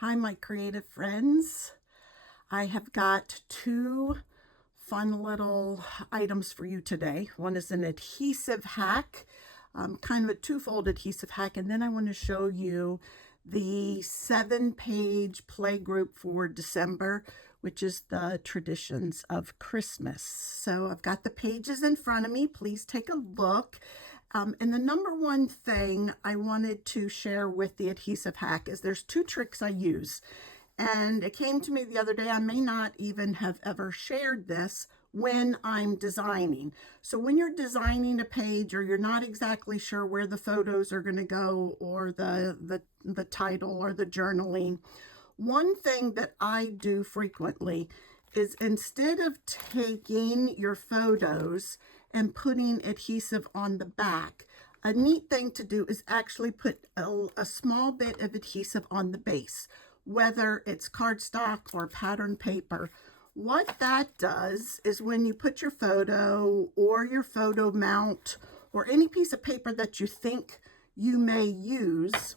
Hi, my creative friends. I have got two fun little items for you today. One is an adhesive hack, kind of a twofold adhesive hack, and then I want to show you the 7-page play group for December, which is the traditions of Christmas. So I've got the pages in front of me. Please take a look. And the number one thing I wanted to share with the adhesive hack is there's two tricks I use. And it came to me the other day, I may not even have ever shared this when I'm designing. So when you're designing a page or you're not exactly sure where the photos are going to go or the title or the journaling, one thing that I do frequently is instead of taking your photos and putting adhesive on the back, a neat thing to do is actually put a small bit of adhesive on the base, whether it's cardstock or pattern paper. What that does is when you put your photo or your photo mount or any piece of paper that you think you may use,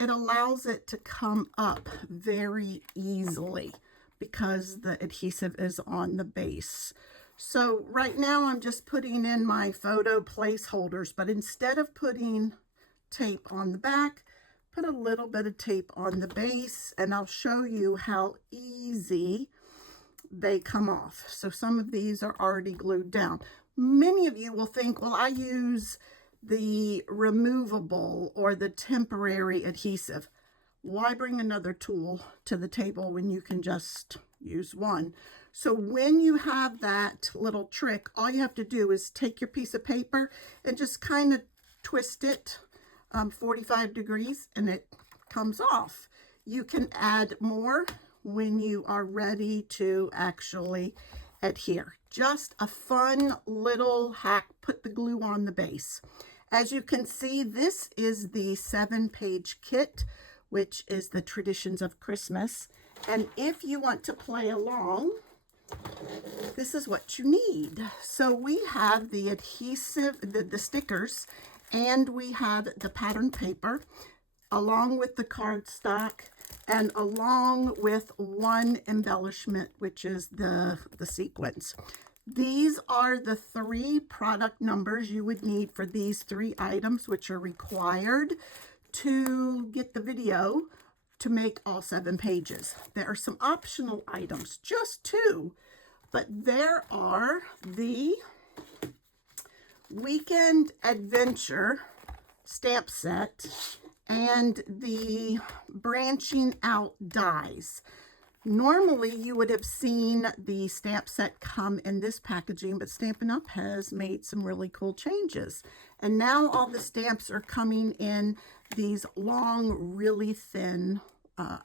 it allows it to come up very easily because the adhesive is on the base. So right now I'm just putting in my photo placeholders, but instead of putting tape on the back, put a little bit of tape on the base, and I'll show you how easy they come off. So some of these are already glued down. Many of you will think, well, I use the removable or the temporary adhesive. Why bring another tool to the table when you can just use one? So when you have that little trick, all you have to do is take your piece of paper and just kind of twist it 45 degrees and it comes off. You can add more when you are ready to actually adhere. Just a fun little hack. Put the glue on the base. As you can see, this is the 7-page kit, which is the traditions of Christmas. And if you want to play along, this is what you need. So we have the adhesive, the stickers, and we have the pattern paper, along with the cardstock, and along with one embellishment, which is the sequins. These are the 3 product numbers you would need for these 3 items, which are required to get the video to make all 7 pages. There are some optional items, just 2, but there are the Weekend Adventure stamp set and the branching out dies. Normally you would have seen the stamp set come in this packaging, but Stampin' Up! Has made some really cool changes. And now all the stamps are coming in these long, really thin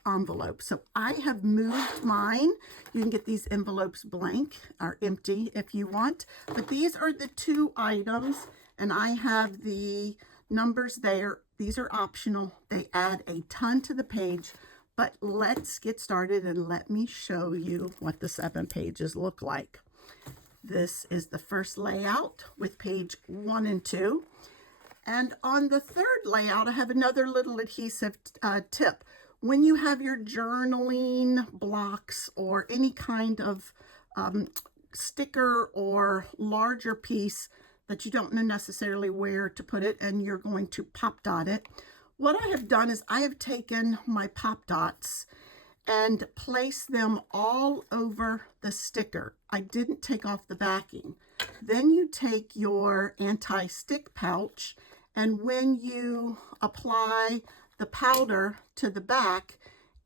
envelopes. So I have moved mine. You can get these envelopes blank or empty if you want. But these are the 2 items, and I have the numbers there. These are optional. They add a ton to the page. But let's get started and let me show you what the 7 pages look like. This is the first layout with page 1 and 2. And on the third layout, I have another little adhesive tip. When you have your journaling blocks or any kind of sticker or larger piece that you don't know necessarily where to put it and you're going to pop dot it, what I have done is I have taken my pop dots and placed them all over the sticker. I didn't take off the backing. Then you take your anti-stick pouch, and when you apply the powder to the back,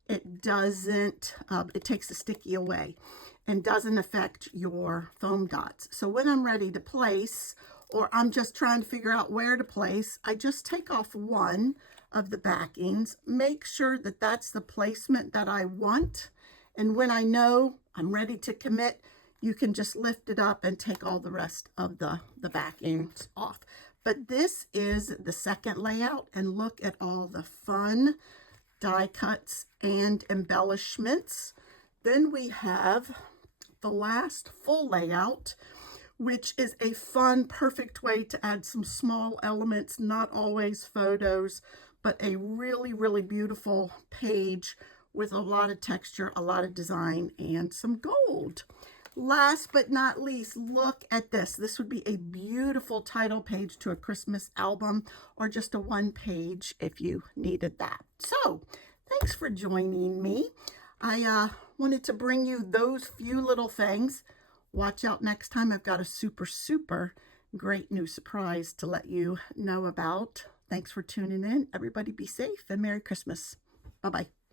it doesn't, it takes the sticky away and doesn't affect your foam dots. So when I'm ready to place, or I'm just trying to figure out where to place, I just take off one of the backings, make sure that that's the placement that I want. And when I know I'm ready to commit, you can just lift it up and take all the rest of the backings off. But this is the second layout, and look at all the fun die cuts and embellishments. Then we have the last full layout, which is a fun, perfect way to add some small elements, not always photos, but a really, really beautiful page with a lot of texture, a lot of design, and some gold. Last but not least, look at this. This would be a beautiful title page to a Christmas album, or just a one page if you needed that. So thanks for joining me. I wanted to bring you those few little things. Watch out next time. I've got a super great new surprise to let you know about. Thanks for tuning in. Everybody be safe and Merry Christmas. Bye-bye.